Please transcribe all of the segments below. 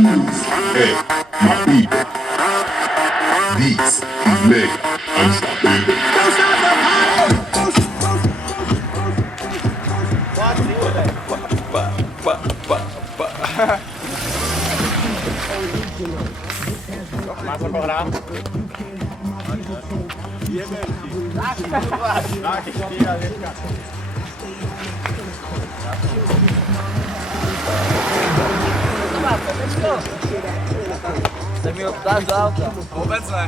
Hey, my people. This is Mega Unstoppable. Máš ako hrám? Tak mi ho dáš do auta. Vôbec ne.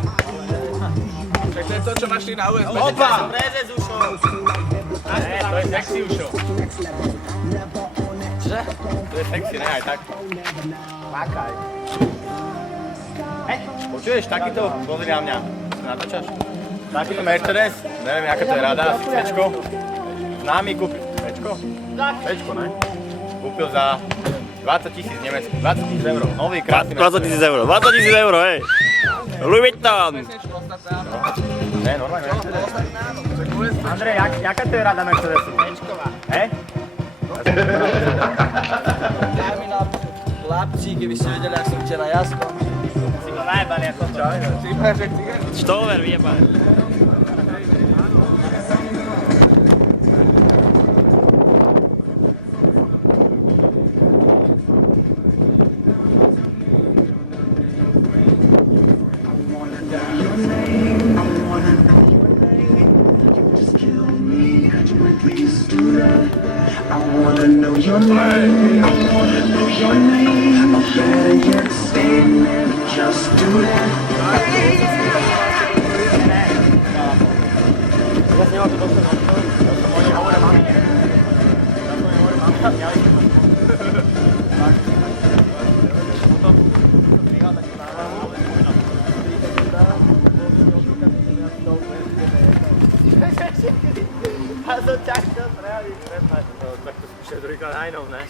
Tak to je to, čo máš ty na USB. Opa! Prezec ušo! Ne, to je sexy ušo. Čože? To je sexy, ne aj tak. Makaj. Hej, počuješ takýto? Pozri na mňa. Natáčaš? Takýto Mercedes, neviem, aká to je rada, asi Cčko. Známy kúpil. Cčko? Cčko, ne? Kúpil za 20 000 nemeckých, 20 000 eur. Nový krásny 20 000 eur, 20 000 eur, hej. Louis Vuitton. Ne, normálne Mercedes. Andrej, jaká to je rada Mercedesu? Cčková. Hej? Daj mi na chlapci, keby ste vedeli, ak som včera jazdil. Si to najebaný ako čo? Štover, vyjebaný. I wanna know your name, I wanna know your name. Or better yet, stay and never just do that. A to ťažko spraviť, prepáč, tak to skúšaj druhýkrát aj nov, ne?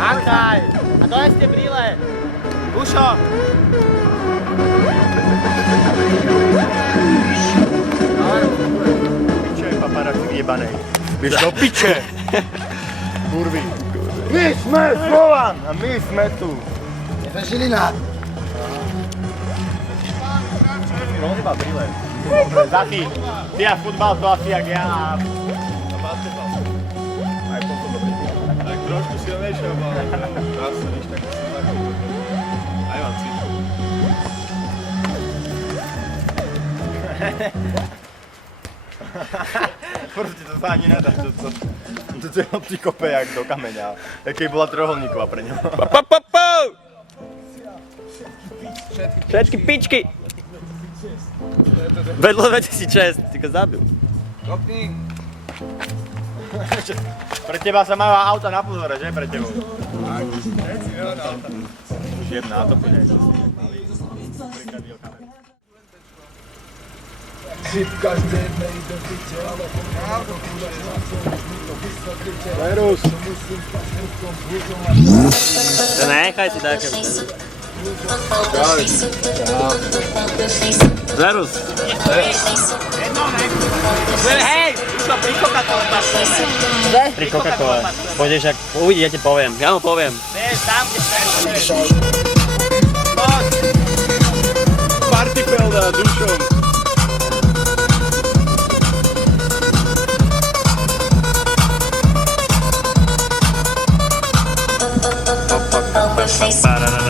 Makaj! A dole ste brýle! Ušo! Piče je paparazzi vyjebanej. Vieš do piče! Kurvy. My sme Slovan a my sme tu. Sme Žilina. Rozjebal brýle. Zachy, ty a futbal to asi jak ja a basketbal. Aj potom dobrý. Tak trošku silnejšie obal. Dá sa nič tak si taký. Aj vám cítim. Proste to sa ani nedá, to je ti kope jak do kameňa. Jaký bola trojuholníková pre ňo. Všetky pičky. Vedlo 2006, ty ko zabil. Kopni. Pre teba sa majú auta na pozore, že pre tebou? Tak, si veľa na auta. Už jedna, to bude. Verus. Nechaj si také. Verus. Hej, už to pri Coca-Cola pasujeme. Pri Coca-Cola. Pôjdeš, ak uvidí, ja ti poviem. Ja mu poviem. Vieš, tam, kde sme. Partypelda, dušom. Ba-da-da-da.